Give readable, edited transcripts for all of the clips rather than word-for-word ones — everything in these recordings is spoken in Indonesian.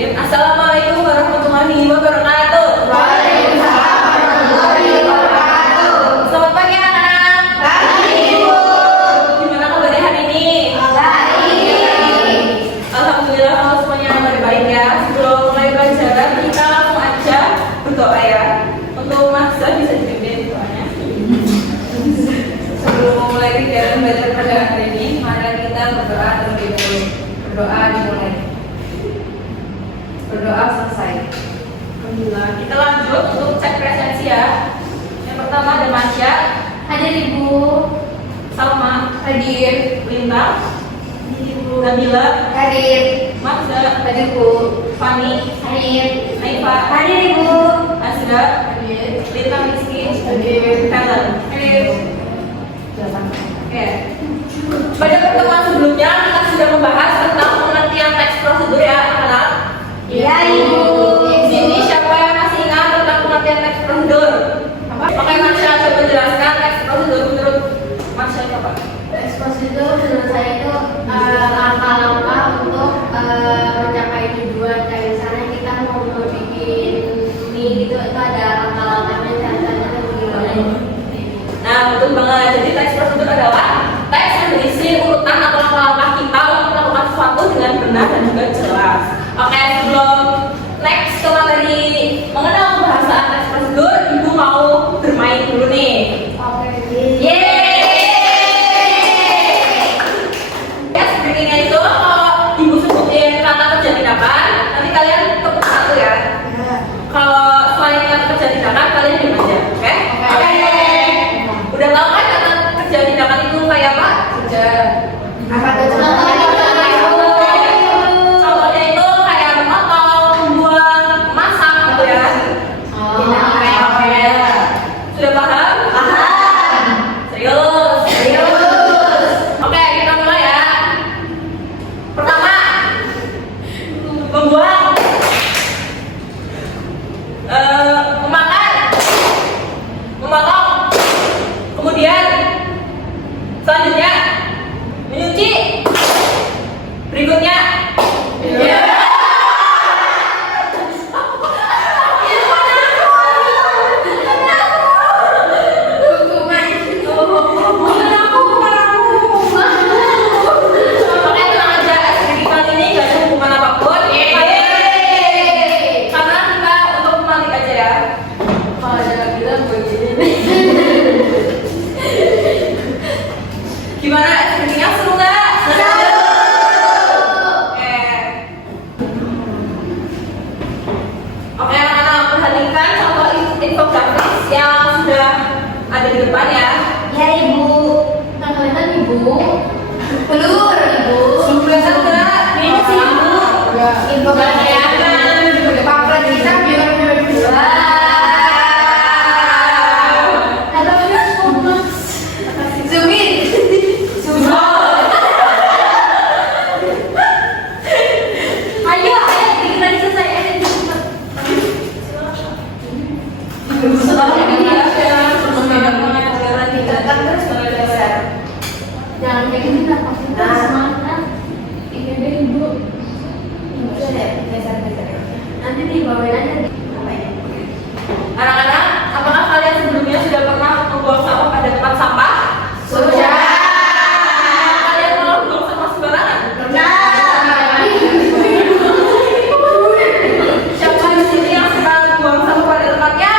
Bismillahirrahmanirrahim. Assalamualaikum warahmatullahi wabarakatuh. Waalaikumsalam warahmatullahi wabarakatuh. Selamat pagi anak-anak. Pagi Ibu. Gimana kabarnya hari ini? Baik. Alhamdulillah kalau semuanya baik-baik ya. Sebelum mulai pelajaran kita langsung aja berdoa ya. Untuk Mas bisa dipimpin doanya. Sebelum mulai kegiatan belajar pada hari ini, mari kita berdoa terlebih dahulu. Berdoa dimulai. Berdoa selesai. Alhamdulillah. Kita lanjut untuk cek presensi ya. Yang pertama ada Masya. Hadir Ibu. Salma. Hadir. Linda. Hadir Ibu. Nabila. Hadir. Maksa. Hadir Bu. Fani. Hadir. Naifa. Hadir Ibu. Azra. Hadir. Lita Miski. Hadir. Helen. Hadir. Oke. Pada pertemuan sebelumnya kita sudah membahas tentang pengertian teks prosedur ya anak-anak. Iya Ibu. Di sini siapa yang masih ingat tentang pengertian teks prosedur? Oke, Masya coba menjelaskan teks prosedur menurut Masya apa? Teks prosedur menurut saya itu langkah-langkah untuk mencapai tujuan. Kayak misalnya kita mau bikin mie gitu, itu ada langkah-langkahnya, caranya itu gimana. Nah, betul banget. Jadi teks prosedur adalah teks yang berisi urutan atau langkah-langkah kita untuk melakukan sesuatu dengan benar dan juga jelas. Oke, sebelum next ke materi mengenal pembahasan teks prosedur, Ibu mau bermain dulu nih. Oke. Yeay! Ya, sebenarnya itu kalau Ibu sebutin kata kerja tindakan, nanti kalian tepuk satu ya. Kalau selain kata kerja tindakan, kalian diam aja, oke? Oke. Udah tahu kan kata kerja tindakan itu kayak apa? Kerja. Apa tuh contohnya? Contohnya itu kayak memotong, membuang, memasak gitu ya. Oke. Sudah paham? Paham. Serius? Serius. Oke, kita mulai ya. Pertama, membuang. Memakan. Memotong. Kemudian selanjutnya menyuci. Berikutnya Oke, tenang aja. Skripsi kali ini gak ada hubungan apapun. Karena kita untuk memantik aja ya. Kalau ada bilang begini. Gimana skripsinya, seru nggak? Oke. Oke, anak-anak perhatikan contoh infografis yang sudah ada di depan ya. Ya Ibu. Nggak kelihatan Ibu. Pelur Ibu. Belum kelihatan nggak? Ini sih Ibu. Info kelihatan. Pamflet kita biar Halo Mas. Zoomin. Ayo, kita selesai aja cepet. Jangan kayak gini lah, pasti semangat. Ini deh Ibu. Nanti dibawain aja. Anak-anak, apakah kalian sebelumnya sudah pernah membuang sampah pada tempat sampah? Sudah. Kalian mau buang sampah sembarangan? Siapa di sini yang sedang buang sampah pada tempatnya?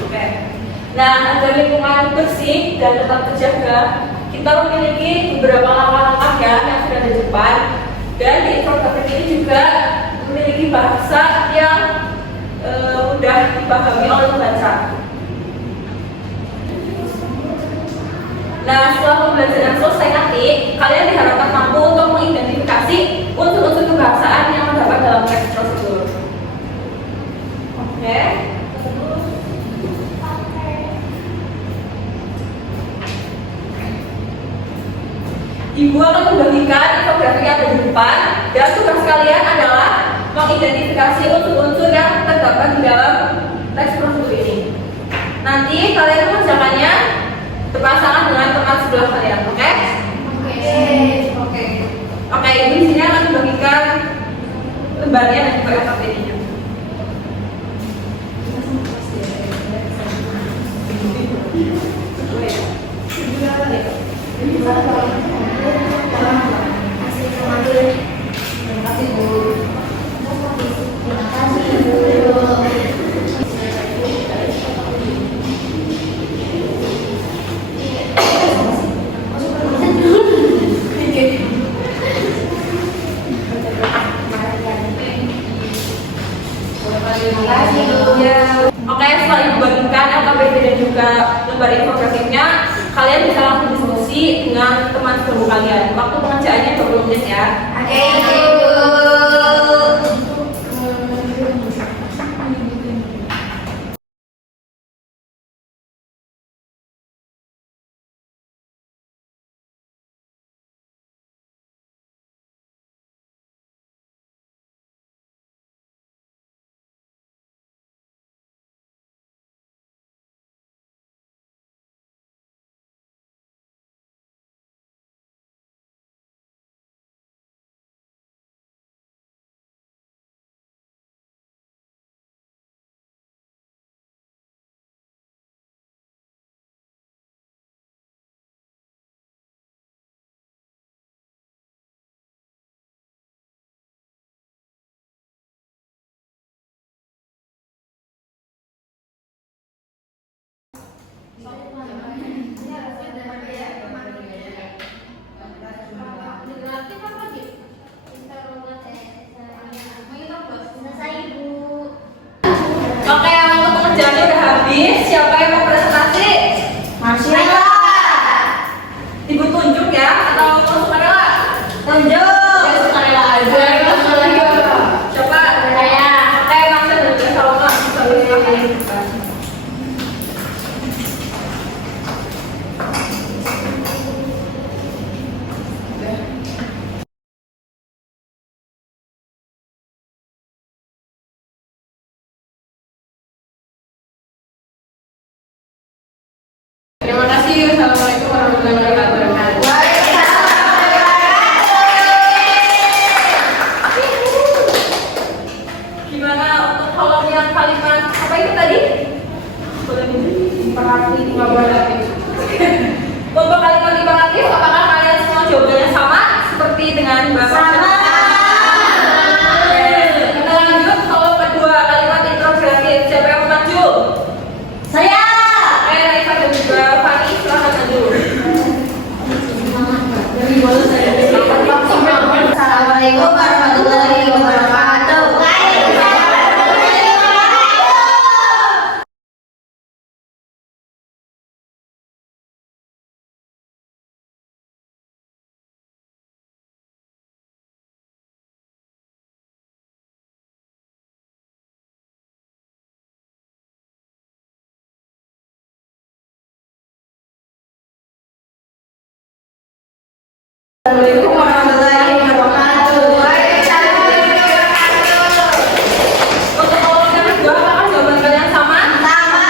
Oke. Nah, agar lingkungan bersih dan tetap terjaga, kita memiliki beberapa langkah-langkah ya yang sudah ada di depan. Dan di infografis ini juga memiliki bahasa yang mudah dipahami oleh pembaca. Nah, setelah pembelajaran selesai nanti, kalian diharapkan mampu untuk mengidentifikasi unsur-unsur kebahasaan yang terdapat dalam teks prosedur. Oke. Ibu akan membagikan infografi yang ada di depan, dan tugas kalian adalah mengidentifikasi unsur-unsur yang terdapat di dalam teks prosedur ini. Nanti kalian mengerjakannya berpasangan dengan lembarnya dan juga LKPD-nya. Oke, setelah dibagikan LKPD dan juga lembar infografisnya, kalian bisa langsung diskusi dengan teman sebelum kalian. Waktu pengerjaannya 20 menit ya. Oke, selesai Bu. Oke, untuk pengerjaannya udah habis. Siapa yang mau presentasi? Marcella. Ibu tunjuk ya, atau mau sukarela? Tunjuk. Sukarela aja. Coba. Saya. Oke, Marcella dan juga Saloma. Terima kasih. Assalamualaikum warahmatullahi wabarakatuh. Gimana untuk kolom yang kalimat apa itu tadi? Imperatif, imperatif. Untuk kalimat imperatif, apakah kalian semua jawabannya sama seperti dengan Bapak? Sama. Oke, kita lanjut kolom kedua, kalimat interrogatif. Siapa yang mau maju? Saya. Oke, Raisa dan juga Fani, silahkan maju. Assalamualaikum warahmatullahi wabarakatuh. Assalamualaikum warahmatullahi wabarakatuh. Untuk kolom yang kedua, apakah jawaban kalian sama? Sama.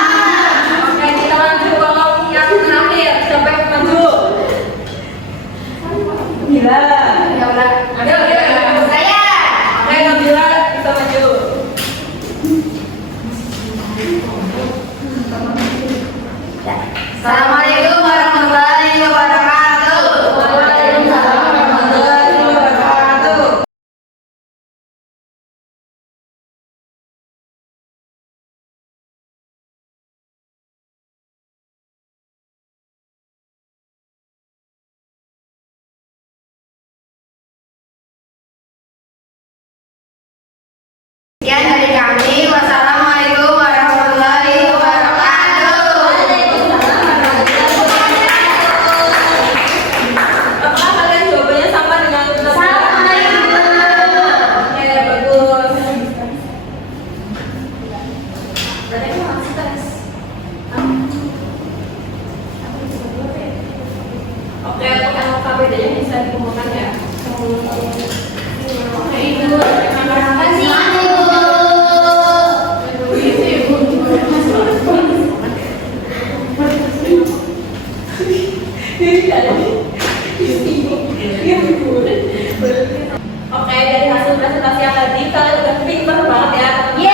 Oke, kita lanjut kolom yang terakhir. Siapa yang mau maju? Nabila. Ya udah. Ayo, Saya. Oke, Nabila bisa maju. Assalamualaikum warahmatullahi wabarakatuh. Waalaikumsalam warahmatullahi wabarakatuh. Sekian dari kami. Wassalamualaikum warahmatullahi wabarakatuh. Apakah kalian jawabannya sama dengan Nabila? Oke, bagus. Berarti aku masih tes. Oke, untuk LKPD-nya bisa dikumpulkan ya. Oke, Ibu. Terima kasih. Oke, Oke, dari hasil presentasi yang tadi kalian udah pinter banget ya. Dan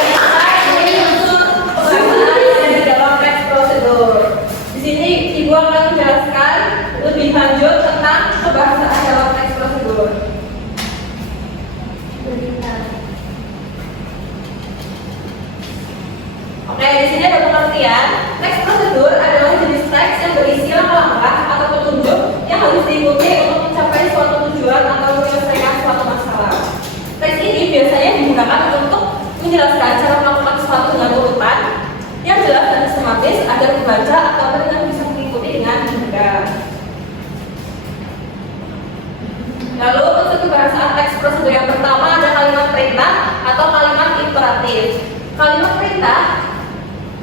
sekarang ini untuk pembahasan yang ada di dalam teks prosedur. Di sini Ibu akan menjelaskan lebih lanjut tentang pembahasan dalam teks prosedur. Oke, di sini ada pengertian. Teks prosedur adalah jenis teks yang berisi langkah-langkah atau petunjuk yang harus diikuti untuk mencapai suatu tujuan atau menyelesaikan suatu masalah. Teks ini biasanya digunakan untuk menjelaskan cara melakukan sesuatu dengan urutan yang jelas dan sistematis agar pembaca atau pendengar bisa mengikuti dengan mudah. Lalu untuk pembahasan teks prosedur yang pertama ada kalimat perintah atau kalimat imperatif. Kalimat perintah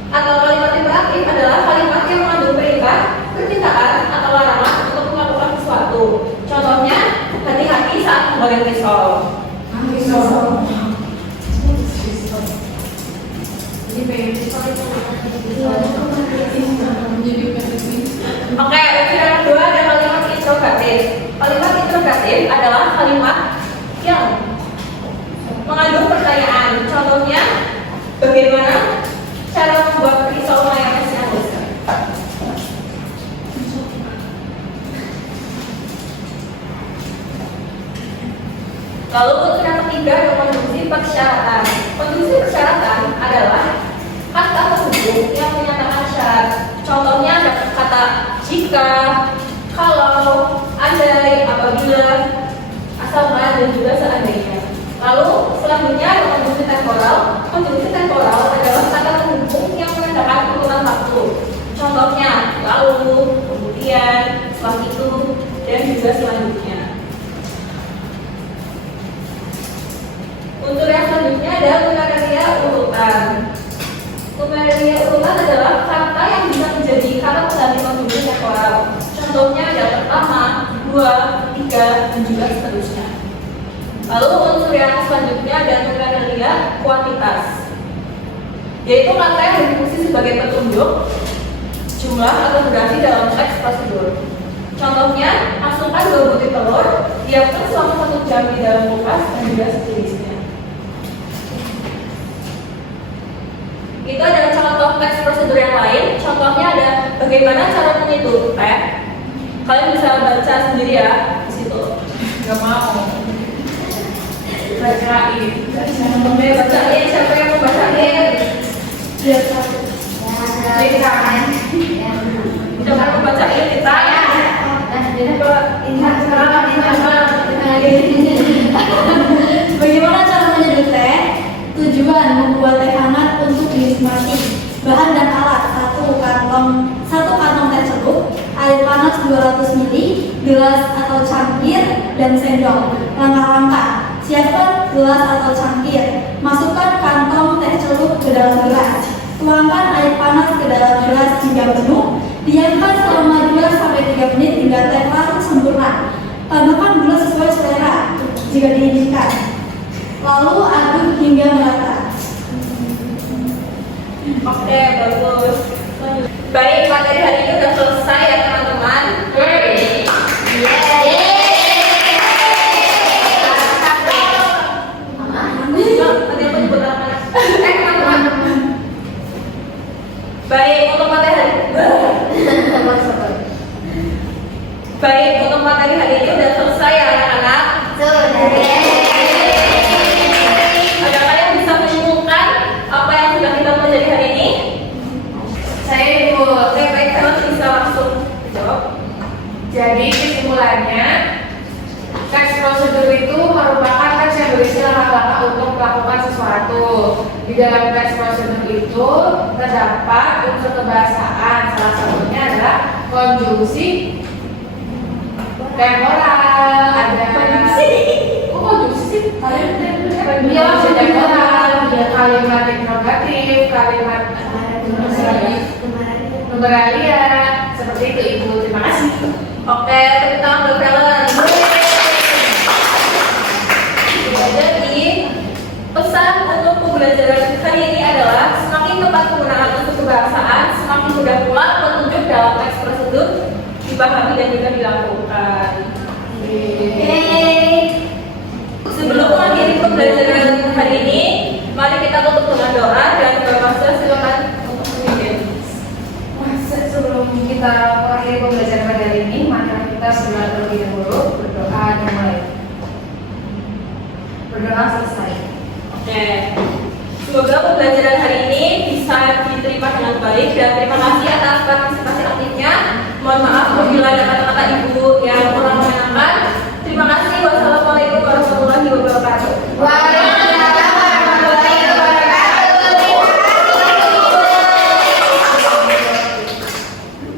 atau kalimat imperatif adalah kalimat yang mengandung perintah, permintaan atau larangan untuk melakukan sesuatu. Contohnya, hati-hati saat menggoreng pisau. Oke, yang kedua ada kalimat interrogatif. Kalimat interrogatif adalah kalimat yang mengandung pertanyaan. Contohnya, bagaimana cara membuat pisau mayones yang besar? Lalu untuk yang ketiga ada konjungsi persyaratan. Konjungsi persyaratan adalah kata tersebut yang menyatakan syarat. Contohnya ada kata jika, kalau, andai, apabila, asalkan, dan juga seandainya. Lalu selanjutnya ada konjungsi temporal. Konjungsi temporal adalah kata penghubung yang menandakan urutan waktu. Contohnya lalu, kemudian, setelah itu, dan juga selanjutnya. Untuk yang selanjutnya ada numeralia urutan. Numeralia urutan adalah kata yang bisa menjadi kata pengganti konjungsi temporal. Contohnya ada pertama, dua, tiga, dan juga seterusnya. Lalu unsur yang selanjutnya ada numeralia kuantitas, yaitu kata yang berfungsi sebagai petunjuk jumlah atau durasi dalam teks prosedur. Contohnya, masukkan 2 butir telur, diamkan selama 1 jam di dalam kulkas, dan juga sejenisnya. Itu adalah contoh teks prosedur yang lain. Contohnya ada bagaimana cara menyeduh teh. Kalian bisa baca sendiri ya di situ. Gak mau. Bacain. Bacain. Siapa yang mau bacain? Coba aku bacain kita. Bagaimana cara menyeduh teh? Tujuan membuat teh hangat untuk dinikmati. Bahan dan alat: satu kantong teh celup, air panas 200 ml, gelas atau cangkir, dan sendok. Langkah-langkah: siapkan gelas atau cangkir, masukkan kantong teh celup ke dalam gelas, tuangkan air panas ke dalam gelas hingga penuh, diamkan selama 2-3 menit hingga teh larut sempurna. Tambahkan gula sesuai selera jika diinginkan. Lalu aduk hingga merata. Oke, bagus. Baik, materi hari ini sudah selesai ya teman-teman. Baik, untuk materi hari ini sudah selesai ya anak-anak. Adakah yang bisa menyimpulkan apa yang sudah kita pelajari hari ini? Saya Ibu. Oke, baik, kalian bisa langsung jawab. Jadi kesimpulannya, teks prosedur itu merupakan teks yang berisi langkah-langkah untuk melakukan sesuatu. Di dalam teks prosedur itu terdapat unsur kebahasaan. Salah satunya adalah konjungsi temporal. Ada konjungsi sih? Kalimat temporal, kalimat interrogatif, kalimat numeralia. Seperti itu Ibu. Terima kasih. Oke, tepuk tangan buat kalian. Jadi, pesan untuk pembelajaran hari ini adalah semakin tepat penggunaan untuk kebahasaan, semakin mudah pula petunjuk dalam teks prosedur dipahami dan juga dilakukan. doa dan Bapak silakan untuk memimpin. Sebelum kita mengakhiri pembelajaran pada hari ini, maka kita sudah terlebih dahulu berdoa dimulai. Berdoa selesai. Oke. Semoga pembelajaran hari ini bisa diterima dengan baik dan terima kasih atas partisipasi aktifnya. Mohon maaf apabila ada kata-kata ibu yang kurang